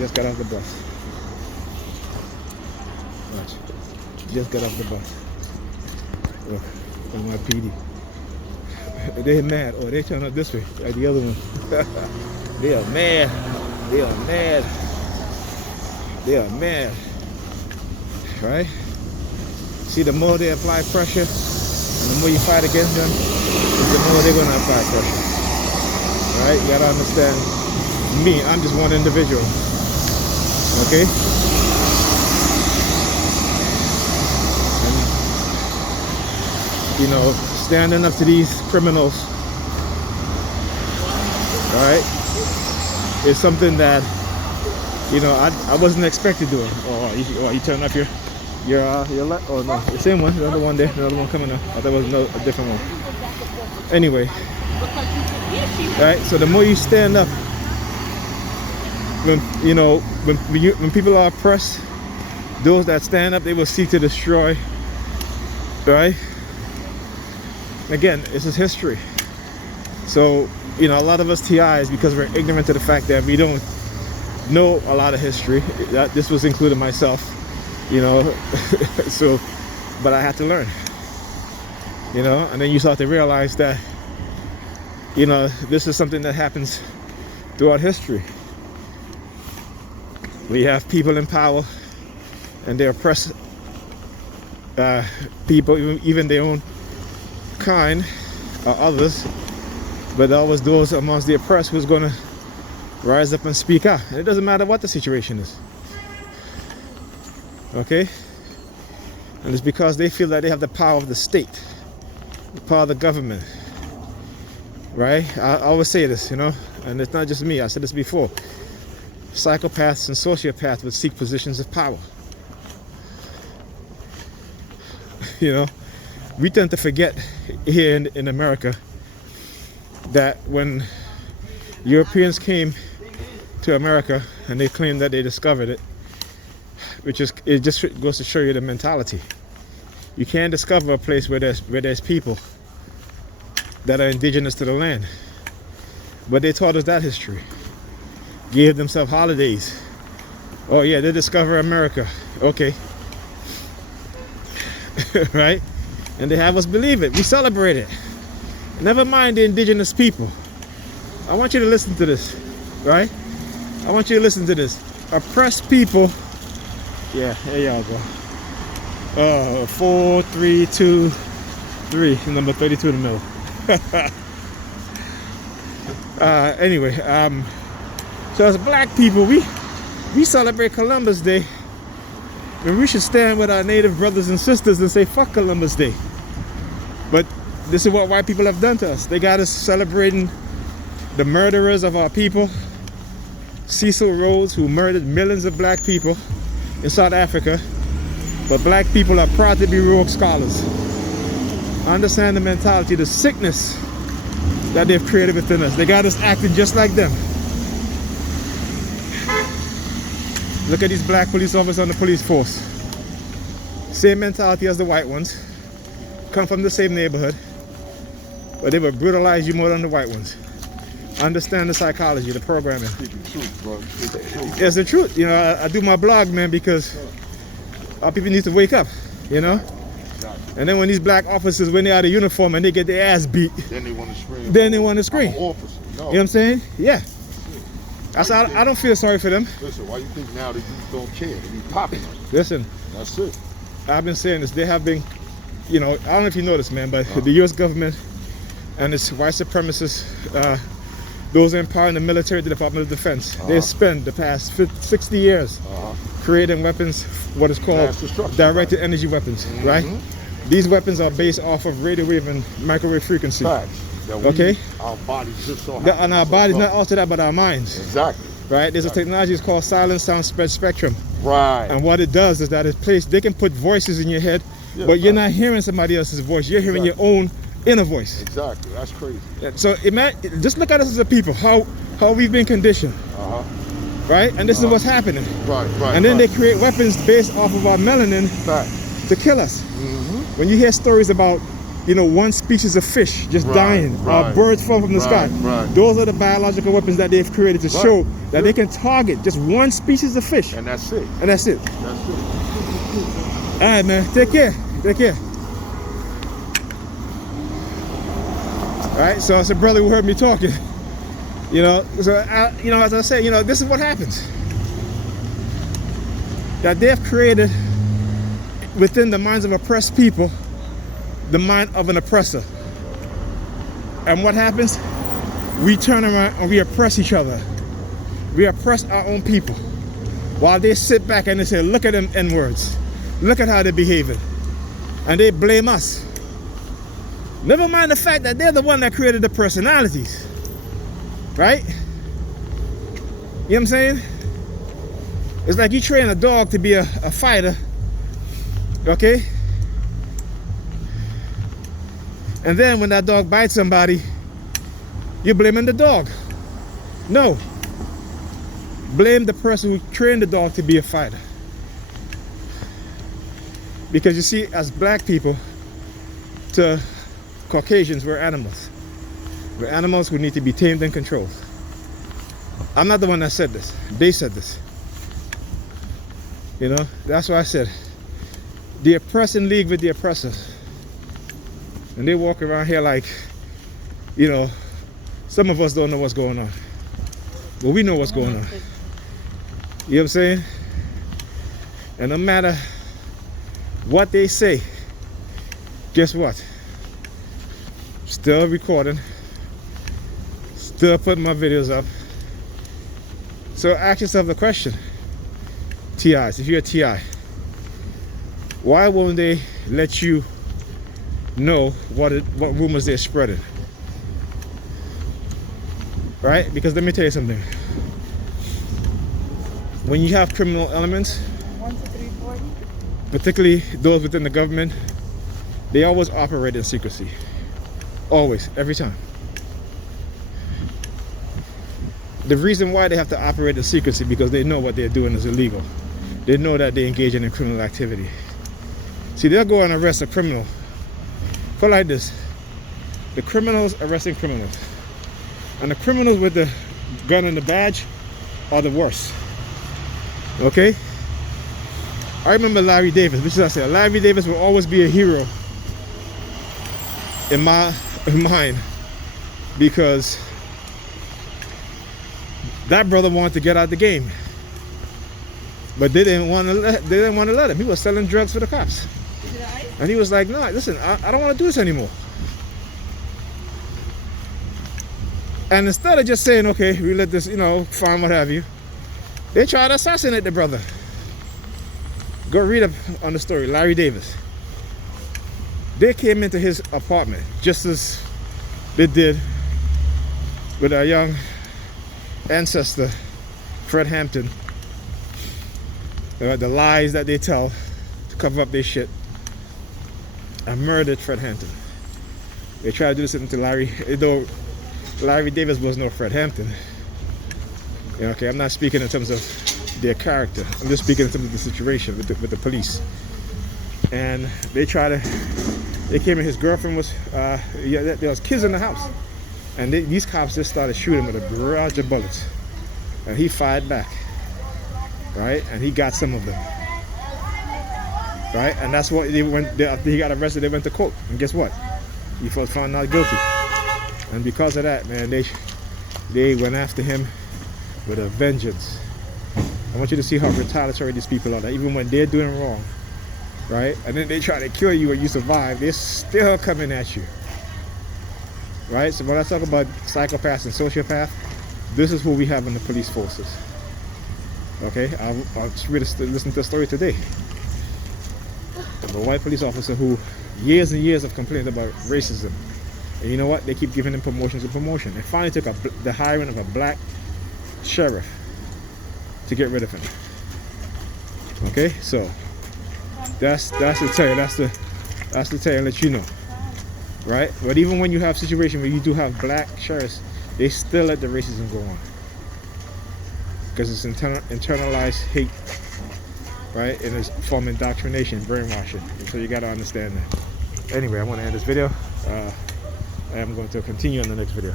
Just got off the bus. Watch. Just got off the bus. Look, on my PD. They're mad. Oh, they turn up this way, like the other one. They are mad. They are mad. They are mad. Right? See, the more they apply pressure, and the more you fight against them, the more they're gonna apply pressure. Right? You gotta understand. Me, I'm just one individual. Okay? And, you know, standing up to these criminals, right, is something that, you know, I wasn't expected doing. Oh, you turn up your light? Oh no, the same one, another one there, another one coming up. I thought it was a different one. Anyway, right. So the more you stand up, when people are oppressed, those that stand up, they will seek to destroy. Right? Again, this is history. So, you know, a lot of us TIs, because we're ignorant to the fact that we don't know a lot of history. This was including myself, you know. So, but I had to learn, you know. And then you start to realize that, you know, this is something that happens throughout history. We have people in power, and they oppress people, even their own kind or others. But always those amongst the oppressed who's going to rise up and speak out. And it doesn't matter what the situation is. Okay? And it's because they feel that they have the power of the state, the power of the government. Right? I always say this, you know, and it's not just me. I said this before. Psychopaths and sociopaths would seek positions of power. You know, we tend to forget here in America that when Europeans came to America and they claimed that they discovered it, it just goes to show you the mentality. You can't discover a place where there's people that are indigenous to the land. But they taught us that history. Gave themselves holidays. Oh yeah, they discover America. Okay. Right? And they have us believe it. We celebrate it. Never mind the indigenous people. I want you to listen to this. Right? I want you to listen to this. Oppressed people. Yeah, there y'all go. 4, 3, 2, 3. Number 32 in the middle. Anyway, so as black people, we celebrate Columbus Day, and we should stand with our native brothers and sisters and say fuck Columbus Day. But this is what white people have done to us. They got us celebrating the murderers of our people, Cecil Rhodes, who murdered millions of black people in South Africa. But black people are proud to be Rhodes Scholars. Understand the mentality, the sickness that they've created within us. They got us acting just like them. Look at these black police officers on the police force. Same mentality as the white ones. Come from the same neighborhood. But they will brutalize you more than the white ones. Understand the psychology, the programming. It's the truth. You know, I do my blog, man, because our people need to wake up, you know? And then when these black officers, when they're out of uniform and they get their ass beat, then they want to scream. Then they want to scream. I'm an officer. No. You know what I'm saying? Yeah. I don't feel sorry for them. Listen, why you think now the youth don't care? They be popping them. Listen. That's it. I've been saying this. They have been, you know, I don't know if you know this, man, but the U.S. government and its white supremacists, those in power in the military, the Department of Defense, they spent the past 60 years creating weapons, what is called directed energy weapons, right? These weapons are based off of radio wave and microwave frequency. Facts. Okay? Our bodies just so and our bodies, not also that, but our minds. Exactly. Right? There's a technology called silent sound spread spectrum. Right. And what it does is that they can put voices in your head, but you're not hearing somebody else's voice. You're hearing your own inner voice. Exactly. That's crazy. So just look at us as a people, how we've been conditioned. Right? And this is what's happening. Right. And then they create weapons based off of our melanin to kill us. When you hear stories about you know, one species of fish just Right, dying, or right, birds fall from the sky. right. Those are the biological weapons that they've created to Right. show that they can target just one species of fish, And that's it. and that's it. That's it. All right, man. Take care. Take care. All right. So it's a brother who heard me talking. You know. So you know, as I say, you know, this is what happens. That they've created within the minds of oppressed people the mind of an oppressor. And what happens? We turn around and we oppress each other. We oppress our own people. While they sit back and they say, look at them N-words. Look at how they're behaving. And they blame us. Never mind the fact that they're the one that created the personalities. Right? You know what I'm saying? It's like you train a dog to be a fighter. Okay? And then when that dog bites somebody, you're blaming the dog. No. Blame the person who trained the dog to be a fighter. Because you see, as black people, to Caucasians, we're animals. We're animals who need to be tamed and controlled. I'm not the one that said this. They said this. You know, that's why I said, the oppressed in league with the oppressors. And they walk around here like, you know, some of us don't know what's going on. But we know what's going on. You know what I'm saying? And no matter what they say, guess what? Still recording. Still putting my videos up. So ask yourself the question. TIs, if you're a TI, why won't they let you know what rumors they're spreading? Right? Because let me tell you something. When you have criminal elements, 1, 2, 3, 40. particularly those within the government, they always operate in secrecy. Always, every time. The reason why they have to operate in secrecy because they know what they're doing is illegal. They know that they're engaging in criminal activity. See, they'll go and arrest a criminal. Put it like this. The criminals arresting criminals. And the criminals with the gun and the badge are the worst. Okay? I remember Larry Davis, which is I said, Larry Davis will always be a hero in my mind because that brother wanted to get out the game. But they didn't want to let him. He was selling drugs for the cops. And he was like, no, listen, I don't want to do this anymore. And instead of just saying, okay, we let this, you know, fine, what have you, they tried to assassinate the brother. Go read up on the story, Larry Davis. They came into his apartment just as they did with our young ancestor, Fred Hampton. The lies that they tell to cover up their shit. I murdered Fred Hampton. They tried to do something to Larry, though Larry Davis was no Fred Hampton. Yeah, okay, I'm not speaking in terms of their character. I'm just speaking in terms of the situation with the police. And they came in, his girlfriend was, there was kids in the house. And these cops just started shooting with a barrage of bullets. And he fired back. Right? And he got some of them. Right? And that's what after he got arrested, they went to court. And guess what? He was found not guilty. And because of that, man, they went after him with a vengeance. I want you to see how retaliatory these people are. That even when they're doing wrong, right? And then they try to kill you and you survive, they're still coming at you. Right? So when I talk about psychopaths and sociopaths, this is who we have in the police forces. Okay? I'll listen to the story today. Of a white police officer who years and years have complained about racism. And you know what? They keep giving him promotions and promotion. They finally took the hiring of a black sheriff to get rid of him. Okay? So that's to tell you, that's to tell you and let you know. Right? But even when you have situations where you do have black sheriffs, they still let the racism go on. Because it's internalized hate. Right? And it's from indoctrination, brainwashing. So you gotta understand that. Anyway, I want to end this video. I am going to continue in the next video.